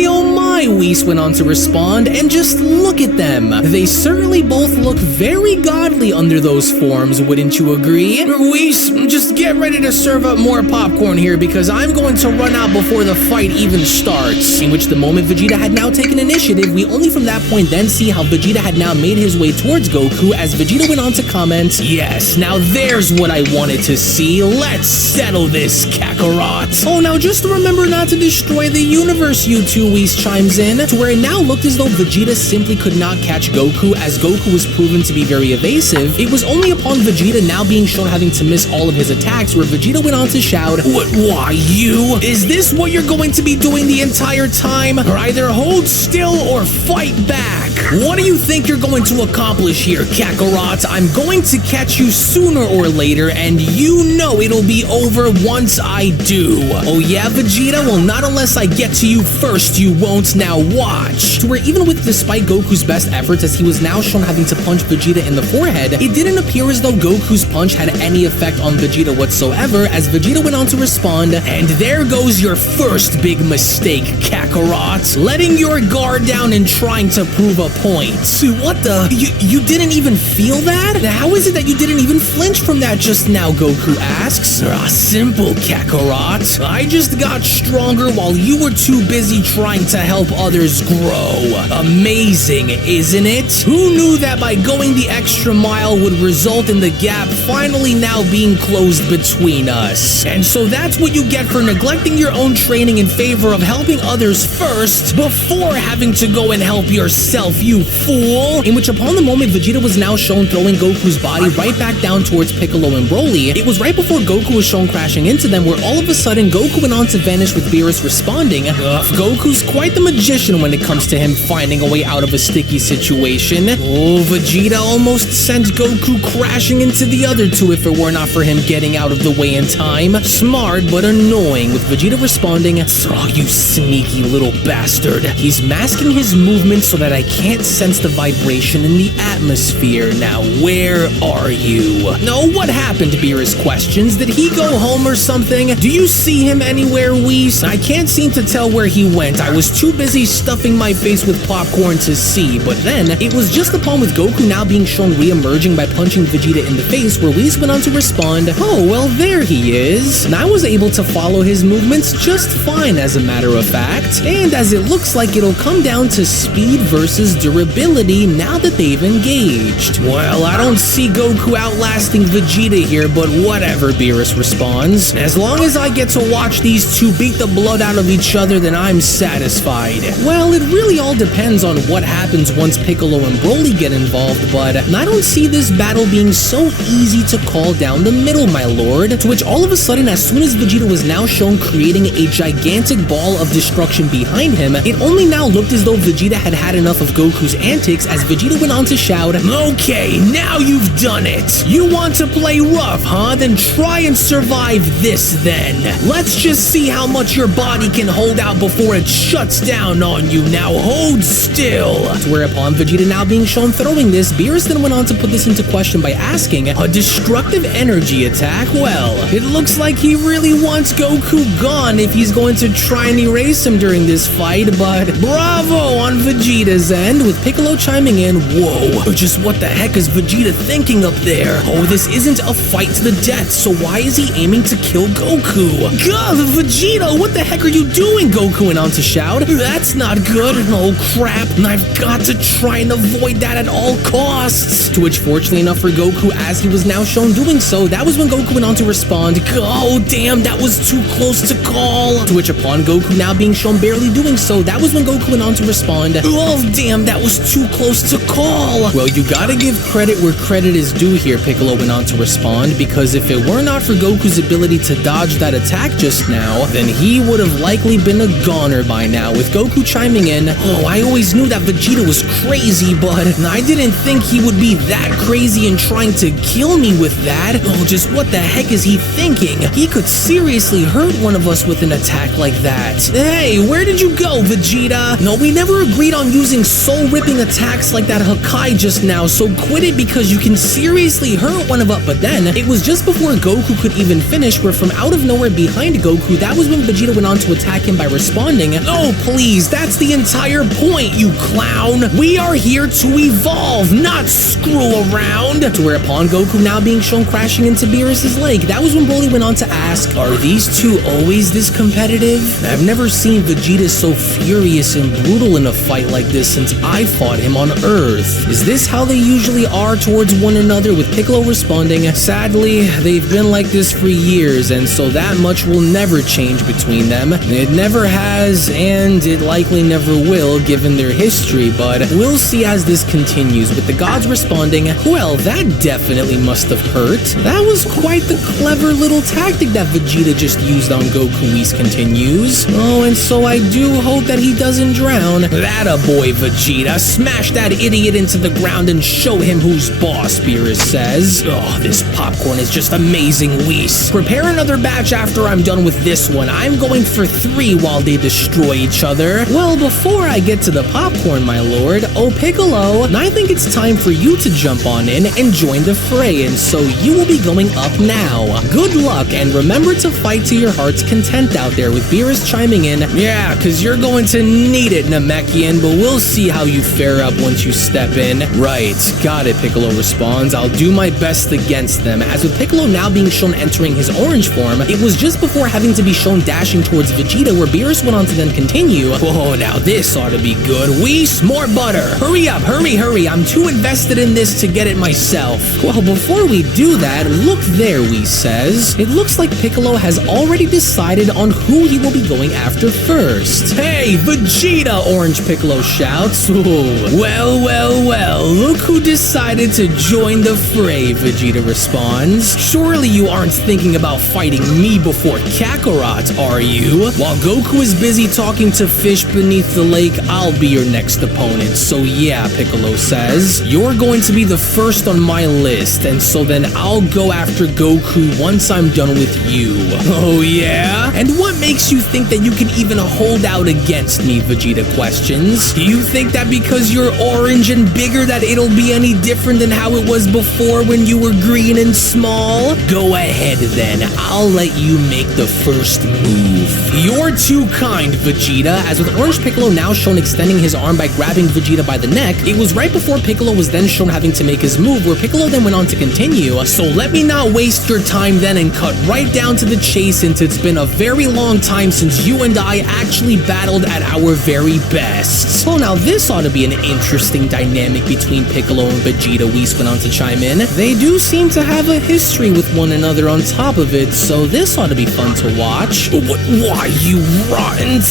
Whis went on to respond, and just look at them. They certainly both look very godly under those forms, wouldn't you agree? Whis, just get ready to serve up more popcorn here because I'm going to run out before the fight even starts. In which the moment Vegeta had now taken initiative, we only from that point then see how Vegeta had now made his way towards Goku as Vegeta went on to comment, yes, now there's what I wanted to see. Let's settle this, Kakarot. Oh, now just remember not to destroy the universe, you two, Whis chimes in, to where it now looked as though Vegeta simply could not catch Goku as Goku was proven to be very evasive. It was only upon Vegeta now being shown having to miss all of his attacks where Vegeta went on to shout, "What, why you? Is this what you're going to be doing the entire time? Or either hold still or fight back? What do you think you're going to accomplish here, Kakarot? I'm going to catch you sooner or later, and you know it'll be over once I do." Oh yeah, Vegeta? Well, not unless I get to you first, you won't. Now watch. To where even with despite Goku's best efforts as he was now shown having to punch Vegeta in the forehead, it didn't appear as though Goku's punch had any effect on Vegeta whatsoever as Vegeta went on to respond, "And there goes your first big mistake, Kakarot. Letting your guard down and trying to prove a point." What the? You didn't even feel that? How is it that you didn't even flinch from that just now, Goku asks. Simple, Kakarot. I just got stronger while you were too busy trying to help others grow. Amazing, isn't it? Who knew that by going the extra mile would result in the gap finally now being closed between us? And so that's what you get for neglecting your own training in favor of helping others first before having to go and help yourself, you fool. In which upon the moment Vegeta was now shown throwing Goku's body right back down towards Piccolo and Broly, it was right before Goku was shown crashing into them where all of a sudden Goku went on to vanish with Beerus responding, Goku's quite the magician when it comes to him finding a way out of a sticky situation. Oh, Vegeta almost sent Goku crashing into the other two if it were not for him getting out of the way in time. Smart but annoying, with Vegeta responding, "Oh, you sneaky little bastard. He's masking his movements so that I can't sense the vibration in the atmosphere. Now, where are you?" No, what happened, Beerus questions. Did he go home or something? Do you see him anywhere, Whis? I can't seem to tell where he went. I was too busy stuffing my face with popcorn to see. But then, it was just upon with Goku now being shown re-emerging by punching Vegeta in the face where Whis went on to respond, "Oh, well, there he is." And I was able to follow his movements just fine, as a matter of fact. And as it looks like it'll come down to speed versus durability now that they've engaged. Well, I don't see Goku outlasting Vegeta here, but whatever, Beerus responds. As long as I get to watch these two beat the blood out of each other, then I'm satisfied. Well, it really all depends on what happens once Piccolo and Broly get involved, but I don't see this battle being so easy to call down the middle, my lord. To which all of a sudden, as soon as Vegeta was now shown creating a gigantic ball of destruction behind him, it only now looked as though Vegeta had had enough of Goku's antics as Vegeta went on to shout, "Okay, now you've done it. You want to play rough, huh? Then try and survive this then. Let's just see how much your body can hold out before it shuts down on you. Now hold still." To whereupon Vegeta now being shown throwing this, Beerus then went on to put this into question by asking, "A destructive energy attack? Well, it looks like he really wants Goku gone if he's going to try and erase him during this fight, but bravo on Vegeta's end," with Piccolo chiming in, "Whoa, just what the heck is Vegeta thinking up there? Oh, this isn't a fight to the death, so why is he aiming to kill Goku?" "God, Vegeta, what the heck are you doing?" Goku went on to shout. "That's not good. Oh crap, and I've got to try and avoid that at all costs." To which, fortunately enough for Goku, as he was now shown doing so, that was when Goku went on to respond, "Oh damn, that was too close to call." To which upon Goku now being shown barely doing so, that was when Goku went on to respond, "Oh damn, that was too close to call. Well, you gotta give credit where credit is due here, Piccolo went on to respond, because if it were not for Goku's ability to dodge that attack just now, then he would have likely been a goner by now. With Goku chiming in, oh, I always knew that Vegeta was crazy, but I didn't think he would be that crazy and trying to kill me with that. Oh, just what the heck is he thinking? He could seriously hurt one of us with an attack like that. Hey, where did you go, Vegeta? No, we never agreed on using soul-ripping attacks like that Hakai just now, so quit it because you can seriously hurt one of us. But then, it was just before Goku could even finish, where from out of nowhere behind Goku, that was when Vegeta went on to attack him by responding, oh please, that's the entire point, you clown! We are here to evolve, not screw around! To whereupon Goku now being shown crashing into Beerus' leg, that was when Broly went on to ask, are these two always this competitive? I've never seen Vegeta so furious and brutal in a fight like this since I fought him on Earth. Is this how they usually are towards one another? With Piccolo responding, sadly, they've been like this for years, and so that much will never change between them. It never has, and it likely never will, given their history, but we'll see as this continues. With the gods responding, well, that definitely must have hurt. That was quite the clever little tactic that Vegeta just used on Goku, Whis continues. Oh, and so I do hope that he doesn't drown. That a boy, Vegeta. Smash that idiot into the ground and show him who's boss, Beerus says. Oh, this popcorn is just amazing, Whis. Prepare another batch after I'm done with this one. I'm going for 3 while they destroy each other. Well, before I get to the popcorn, my lord, oh Piccolo, I think it's time for you to jump on in and join the fray, and so you will be going up now. Good luck, and remember to fight to your heart's content out there. With Beerus chiming in, yeah, cause you're going to need it, Namekian, but we'll see how you fare up once you step in. Right, got it, Piccolo responds. I'll do my best against them. As with Piccolo now being shown entering his orange form, it was just before having to be shown dashing towards Vegeta, where Beerus went on to then continue. Whoa, now this ought to be good. Whis, more butter. Hurry up, hurry. I'm too invested in this to get it myself. Well, before we do that, look there, Whis says. It looks like Piccolo has already decided on who he will be going after first. Hey, Vegeta, Orange Piccolo shouts. Ooh, well, look who decided to join the fray, Vegeta responds. Surely you aren't thinking about fighting me before Kakarot, are you? While Goku is busy talking to fish beneath the lake, I'll be your next opponent. So yeah, Piccolo says, you're going to be the first on my list, and so then I'll go after Goku once I'm done with you. Oh yeah? And what makes you think that you can even hold out against me, Vegeta questions. Do you think that because you're orange and bigger that it'll be any different than how it was before when you were green and small? Go ahead then, I'll let you make the first move. You're too kind, Vegeta. As with Orange Piccolo now shown extending his arm by grabbing Vegeta by the neck, it was right before Piccolo was then shown having to make his move, where Piccolo then went on to continue. So let me not waste your time then and cut right down to the chase, since it's been a very long time since you and I actually battled at our very best. Well, now this ought to be an interesting dynamic between Piccolo and Vegeta, Whis went on to chime in. They do seem to have a history with one another on top of it, so this ought to be fun to watch. Why, you rotten...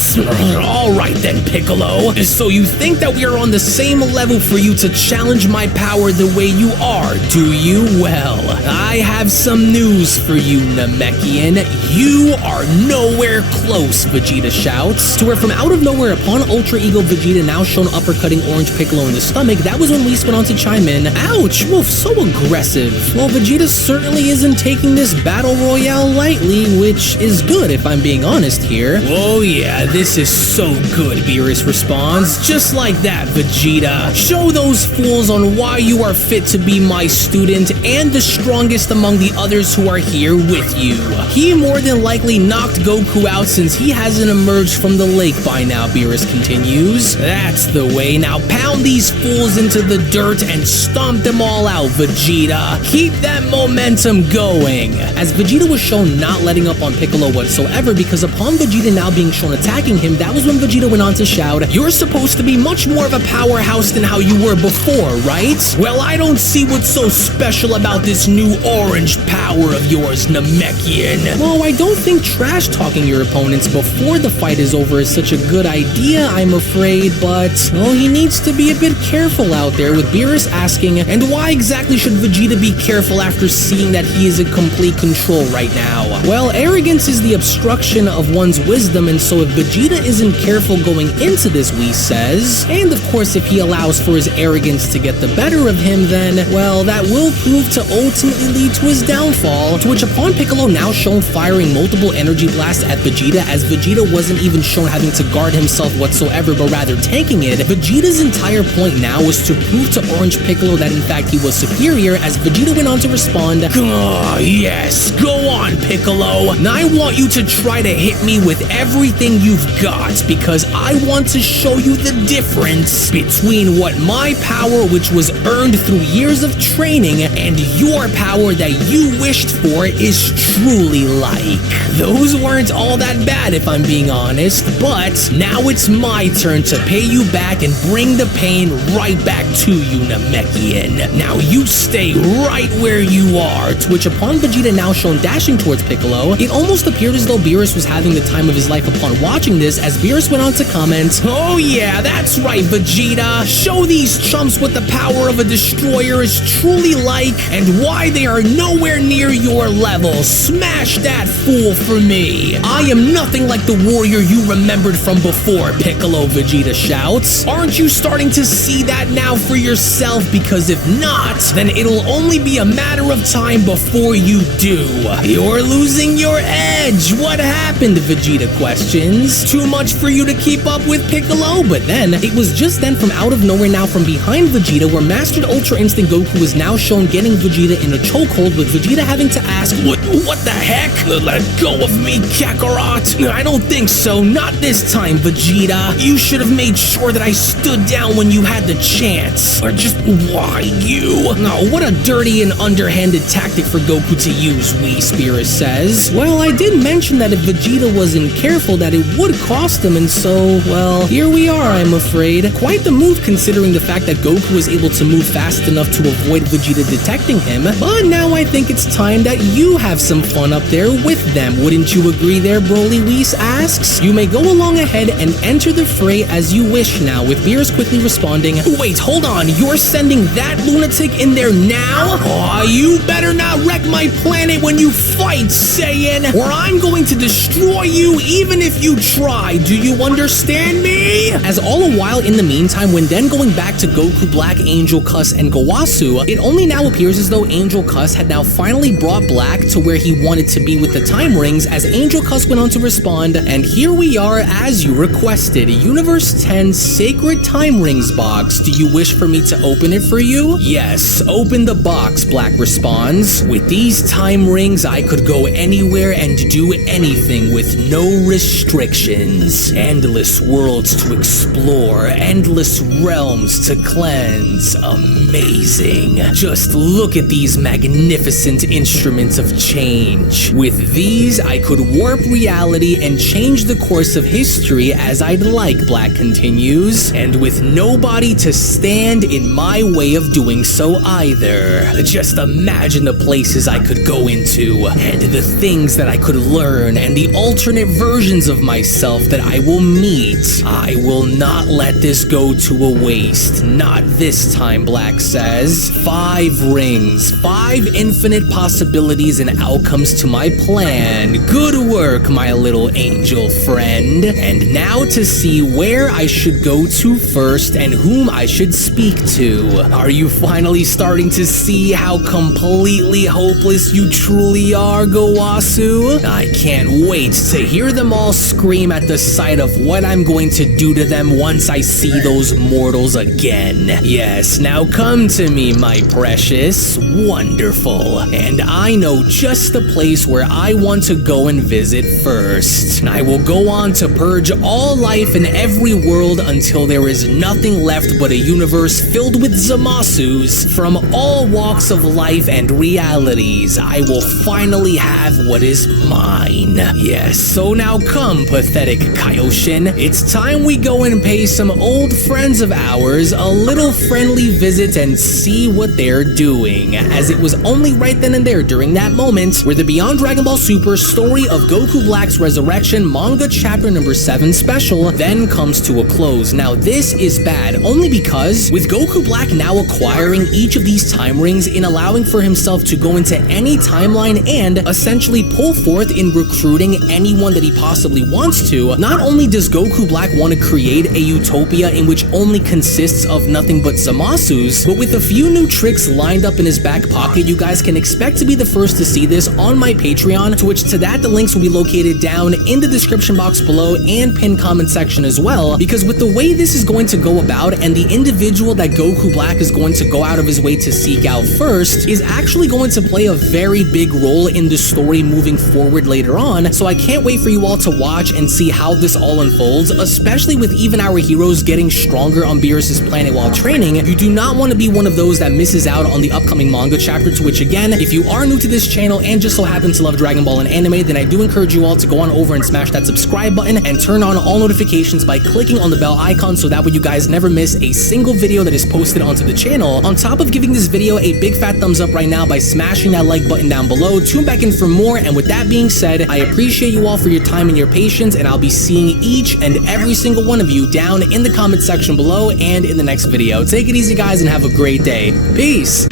Alright then, Piccolo. So you think that we are on the same level for you to challenge my power the way you are, do you? Well, I have some news for you, Namekian. You are nowhere close, Vegeta shouts. To where from out of nowhere, upon Ultra Ego Vegeta now shown uppercutting Orange Piccolo in the stomach, that was when Whis went on to chime in. Ouch, woof, so aggressive. Well, Vegeta certainly isn't taking this battle royale lightly, which is good if I'm being honest here. Oh yeah, this is so good, Beerus responds. Just like that, Vegeta. Show those fools on why you are fit to be my student and the strongest among the others who are here with you. He more than likely knocked Goku out since he hasn't emerged from the lake by now, Beerus continues. That's the way. Now pound these fools into the dirt and stomp them all out, Vegeta. Keep that momentum going. As Vegeta was shown not letting up on Piccolo whatsoever, because upon Vegeta now being shown attacking him, that was when Vegeta went on to shout, you're supposed to be much more of a powerhouse than how you were before, right? Well, I don't see what's so special about this new orange power of yours, Namekian. Well, I don't think trash-talking your opponents before the fight is over is such a good idea, I'm afraid, but Well, he needs to be a bit careful out there, with Beerus asking, and why exactly should Vegeta be careful after seeing that he is in complete control right now? Well, arrogance is the obstruction of one's wisdom, and so if Vegeta isn't careful going into this, Whis says, and of course if he allows for his arrogance to get the better of him, then, well, that will prove to ultimately lead to his downfall, to which upon Piccolo now shown firing multiple energy blasts at Vegeta, as Vegeta wasn't even shown having to guard himself whatsoever, but rather tanking it, Vegeta's entire point now was to prove to Orange Piccolo that in fact he was superior, as Vegeta went on to respond, "Oh, yes, go on, Piccolo. Now I want you to try to hit me with everything you've got, because I want to show you the difference between what my power, which was earned through years of training, and your power that you wished for is truly like." Those weren't all that bad if I'm being honest, but now it's my turn to pay you back and bring the pain right back to you, Namekian. Now you stay right where you are, to which upon Vegeta now shown dashing towards Piccolo, it almost appeared as though Beerus was having the time of his life upon watching this, as Beerus went on to comment, "Oh yeah, that's right, Vegeta. Show these chumps what the power of a destroyer is truly like, and why they are nowhere near your level. Smash that fool for me. I am nothing like the warrior you remembered from before, Piccolo," Vegeta shouts. "Aren't you starting to see that now for yourself? Because if not, then it'll only be a matter of time before you do. You're losing your edge. What happened?" Vegeta questions. "Too much for you to keep up with, Piccolo?" But then, it was just then from out of nowhere now from behind Vegeta, where Mastered Ultra Instinct Goku was now shown getting Vegeta in a chokehold, with Vegeta having to ask, What the heck? Let go of me, Kakarot." "I don't think so. Not this time, Vegeta. You should have made sure that I stood down when you had the chance. Or just, why you?" "No, what a dirty and underhanded tactic for Goku to use," Whis Beerus says. Well, I did mention that if Vegeta wasn't careful that it would cost him, and so, well, here we are, I'm afraid. Quite the move considering the fact that Goku was able to move fast enough to avoid Vegeta detecting him, but now I think it's time that you have some fun up there with them. Wouldn't you agree there, Broly? Whis asks. "You may go along ahead and enter the fray as you wish now," with Beerus quickly responding, "Wait, hold on, you're sending that lunatic in there now? Aw, you better not wreck my planet when you fight, Saiyan, or I'm going to destroy you even if you try. Do you understand me?" As all a while in the meantime, when then going back to Goku Black, Angel Cuss, and Gowasu, it only now appears as though Angel Cuss had now finally brought Black to where he wanted to be with the time rings, as Angel Cuss went on to respond, "And here we are as you requested, Universe 10 Sacred Time Rings box. Do you wish for me to open it for you?" "Yes, open the box," Black responds. "With these time rings, I could go anywhere and do anything with no restrictions. Endless worlds to explore, endless realms to cleanse. Amazing. Just look at these magnificent instruments of change. With these, I could warp reality and change the course of history as I'd like," Black continues, "and with nobody to stand in my way of doing so either. Just imagine the places I could go into, and the things that I could learn, and the alternate versions of myself that I will meet. I will not let this go to a waste. Not this time," Black says. 5 rings, 5 infinite possibilities and outcomes to my plan. Good work, my little angel friend. And now to see where I should go to first and whom I should speak to. Are you finally starting to see how completely hopeless you truly are, Gowasu? I can't wait to hear them all scream at the sight of what I'm going to do to them once I see those mortals again. Yes, now come to me, my precious. Wonderful. And I know just the place where I want to go and visit first. I will go on to purge all life in every world until there is nothing left but a universe filled with Zamasus from all walks of life and realities. I will finally have what is mine. Yes, so now come, pathetic Kaioshin. It's time we go and pay some old friends of ours a little friendly visit and see what they're doing. As it was only right then and there during that moment where the Beyond Dragon Ball Super story of Goku Goku Black's Resurrection manga chapter number 7 special then comes to a close. Now this is bad, only because with Goku Black now acquiring each of these time rings in allowing for himself to go into any timeline and essentially pull forth in recruiting anyone that he possibly wants to, not only does Goku Black want to create a utopia in which only consists of nothing but Zamasus, but with a few new tricks lined up in his back pocket, you guys can expect to be the first to see this on my Patreon, to which to that the links will be located down in the description box below and pinned comment section as well, because with the way this is going to go about and the individual that Goku Black is going to go out of his way to seek out first is actually going to play a very big role in the story moving forward later on, so I can't wait for you all to watch and see how this all unfolds, especially with even our heroes getting stronger on Beerus's planet while training. You do not want to be one of those that misses out on the upcoming manga chapter, to which again, if you are new to this channel and just so happen to love Dragon Ball and anime, then I do encourage you all to go on over and smash that subscribe button and turn on all notifications by clicking on the bell icon, so that way you guys never miss a single video that is posted onto the channel. On top of giving this video a big fat thumbs up right now by smashing that like button down below, tune back in for more, and with that being said, I appreciate you all for your time and your patience, and I'll be seeing each and every single one of you down in the comment section below and in the next video. Take it easy guys and have a great day. Peace!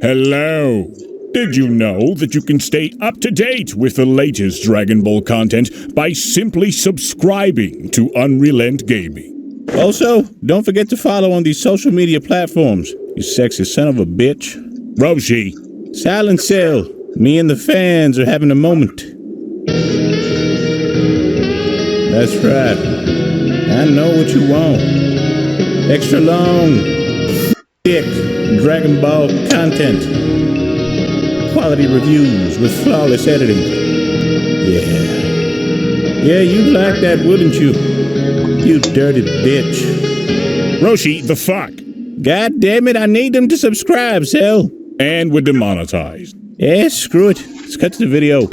Hello! Did you know that you can stay up to date with the latest Dragon Ball content by simply subscribing to Unrelent Gaming? Also, don't forget to follow on these social media platforms, you sexy son of a bitch. Roshi! Silent Cell, me and the fans are having a moment. That's right. I know what you want. Extra long, thick Dragon Ball content. Quality reviews with flawless editing. Yeah, you'd like that, wouldn't you? You dirty bitch. Roshi, the fuck? God damn it, I need them to subscribe, Cell. And we're demonetized. Yeah, screw it. Let's cut to the video.